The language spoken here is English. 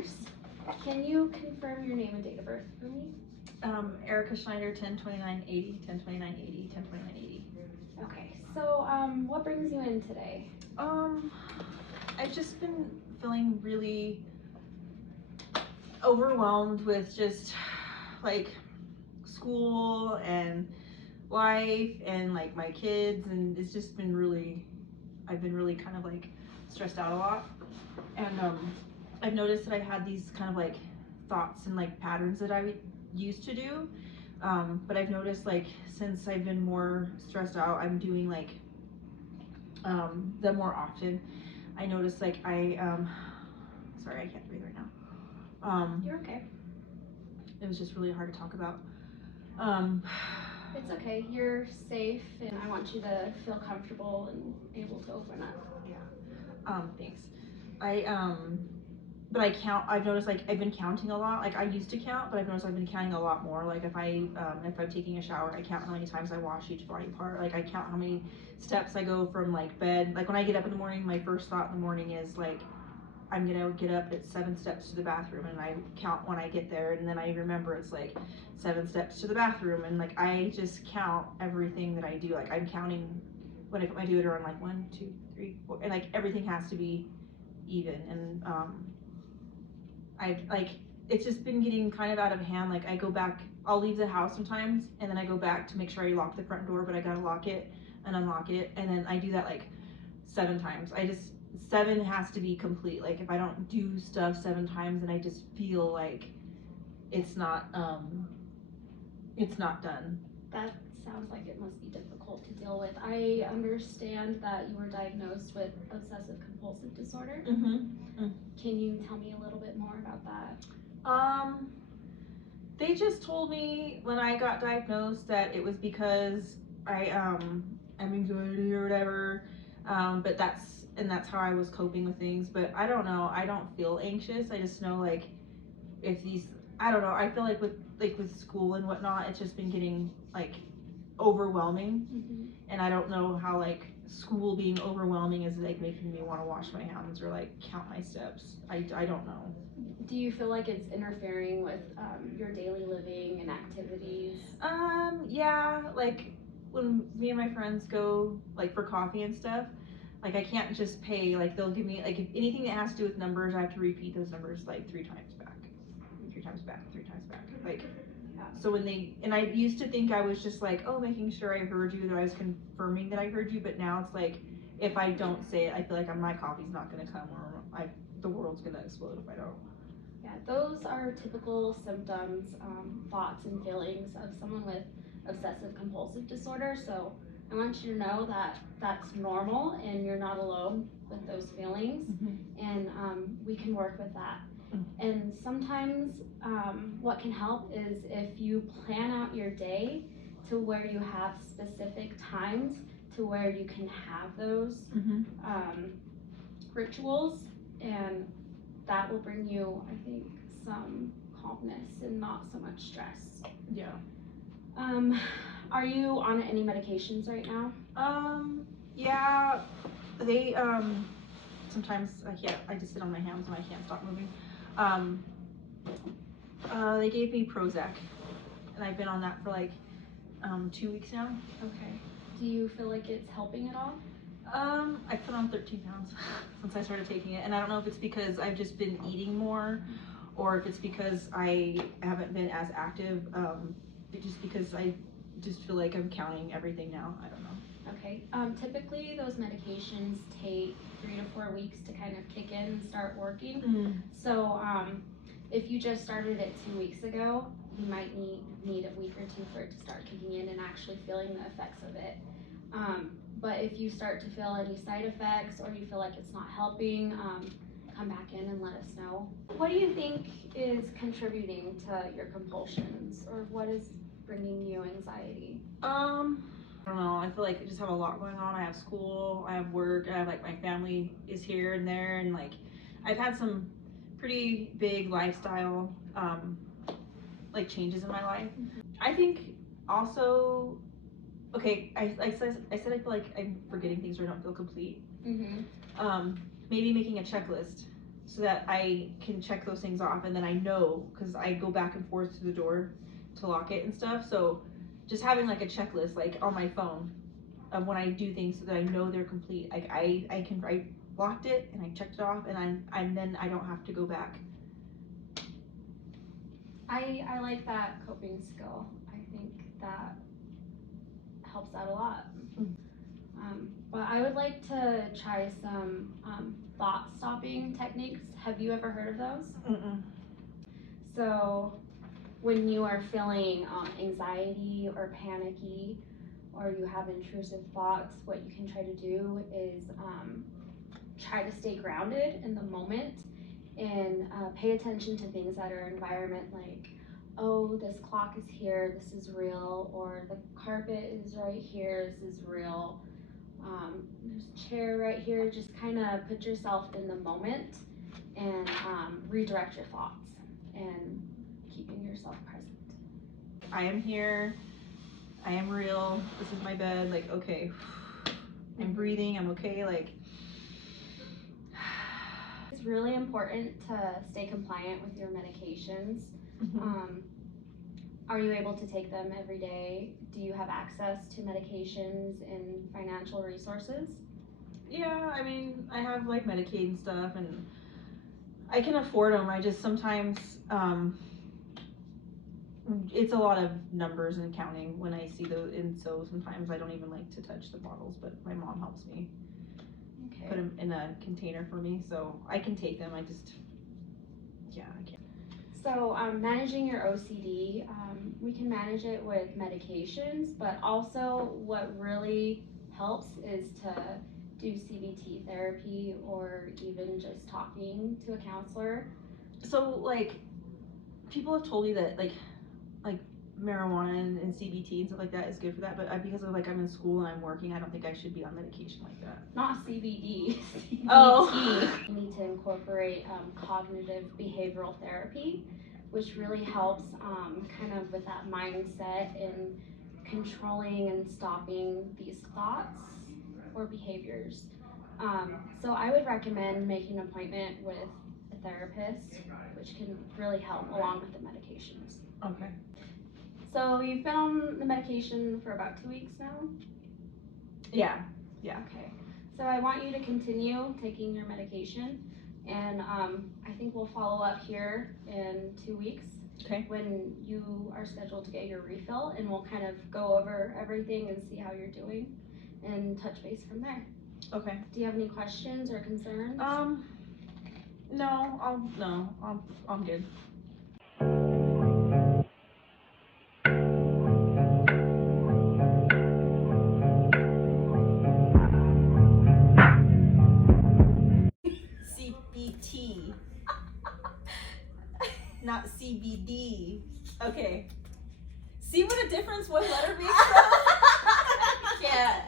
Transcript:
nurse. Can you confirm your name and date of birth for me? Erica Schneider, 10/29/80, 10/29/80, 10/29/80. Okay, so what brings you in today? I've just been feeling really overwhelmed with just like school and life and like my kids, and it's just been really, I've been really kind of like stressed out a lot. And I've noticed that I had these kind of like thoughts and like patterns that I used to do, but I've noticed like since I've been more stressed out, I'm doing like them more often. I noticed like sorry, I can't breathe right now. You're okay. It was just really hard to talk about. It's okay. You're safe, and I want you to feel comfortable and able to open up. Yeah. Thanks. But I've noticed like I've been counting a lot. Like I used to count, but I've noticed I've been counting a lot more. Like if I'm taking a shower, I count how many times I wash each body part. Like I count how many steps I go from like bed. Like when I get up in the morning, my first thought in the morning is like, I'm gonna get up at 7 steps to the bathroom, and I count when I get there, and then I remember it's like 7 steps to the bathroom, and like I just count everything that I do. Like I'm counting when I put my deodorant, like 1, 2, 3, 4, and like everything has to be even. And it's just been getting kind of out of hand. Like I go back, I'll leave the house sometimes, and then I go back to make sure I lock the front door, but I gotta lock it and unlock it, and then I do that like 7 times. 7 has to be complete. Like if I don't do stuff 7 times, then I just feel like it's not done. That sounds like it must be difficult to deal with. I understand that you were diagnosed with obsessive compulsive disorder. Can you tell me a little bit more about that? They just told me when I got diagnosed that it was because I'm anxiety or whatever, but that's how I was coping with things. But I don't know, I don't feel anxious. I just know like I don't know, I feel like with school and whatnot, it's just been getting like overwhelming. And I don't know how like school being overwhelming is like making me want to wash my hands or like count my steps. I don't know. Do you feel like it's interfering with your daily living and activities? Yeah, like when me and my friends go like for coffee and stuff, like I can't just pay. Like they'll give me like if anything that has to do with numbers, I have to repeat those numbers like 3 times back, 3 times back, 3 times back. Like so and I used to think I was just like, oh, making sure I heard you, that I was confirming that I heard you, but now it's like if I don't say it, I feel like my coffee's not gonna come, or the world's gonna explode if I don't. Yeah, those are typical symptoms, thoughts and feelings of someone with obsessive compulsive disorder. So I want you to know that that's normal and you're not alone with those feelings. And we can work with that. And sometimes what can help is if you plan out your day to where you have specific times to where you can have those rituals, and that will bring you, I think, some calmness and not so much stress. Yeah. Are you on any medications right now? Yeah, they sometimes I just sit on my hands and I can't stop moving. They gave me Prozac, and I've been on that for like 2 weeks now. Okay. Do you feel like it's helping at all? I put on 13 pounds since I started taking it, and I don't know if it's because I've just been eating more, or if it's because I haven't been as active, just because I just feel like I'm counting everything now. I don't know. Okay. Typically those medications take 3 to 4 weeks to kind of kick in and start working. So if you just started it 2 weeks ago, you might need a week or 2 for it to start kicking in and actually feeling the effects of it. But if you start to feel any side effects or you feel like it's not helping, come back in and let us know. What do you think is contributing to your compulsions, or what is bringing you anxiety? I don't know. I feel like I just have a lot going on. I have school, I have work, I have like my family is here and there, and like I've had some pretty big lifestyle like changes in my life. I think also, okay, I said I feel like I'm forgetting things or I don't feel complete. Maybe making a checklist so that I can check those things off, and then I know, because I go back and forth to the door to lock it and stuff. So just having like a checklist like on my phone of when I do things so that I know they're complete. Like I locked it and I checked it off, and then I don't have to go back. I like that coping skill. I think that helps out a lot. But I would like to try some thought stopping techniques. Have you ever heard of those? Mm-mm. So when you are feeling anxiety or panicky, or you have intrusive thoughts, what you can try to do is try to stay grounded in the moment and pay attention to things that are environment, like, oh, this clock is here, this is real, or the carpet is right here, this is real. There's a chair right here. Just kind of put yourself in the moment and redirect your thoughts and keeping yourself present. I am here. I am real. This is my bed. Like, okay, I'm breathing. I'm okay. Like, it's really important to stay compliant with your medications. Are you able to take them every day? Do you have access to medications and financial resources? Yeah, I mean, I have like Medicaid and stuff, and I can afford them. I just sometimes, it's a lot of numbers and counting when I see those, and so sometimes I don't even like to touch the bottles, but my mom helps me put them in a container for me, so I can take them. I just, yeah, I can't. So managing your OCD, we can manage it with medications, but also what really helps is to do CBT therapy or even just talking to a counselor. So like, people have told me that like marijuana and CBT and stuff like that is good for that, but because of like I'm in school and I'm working, I don't think I should be on medication like that. Not CBD, CBT. Oh. You need to incorporate cognitive behavioral therapy, which really helps kind of with that mindset and controlling and stopping these thoughts or behaviors. So I would recommend making an appointment with a therapist, which can really help along with the medications. Okay. So you've been on the medication for about 2 weeks now? Yeah. Okay. So I want you to continue taking your medication, and I think we'll follow up here in 2 weeks. Okay. When you are scheduled to get your refill, and we'll kind of go over everything and see how you're doing and touch base from there. Okay. Do you have any questions or concerns? No, I'm good. CBT, not CBD. Okay. See what a difference one letter makes? Yeah.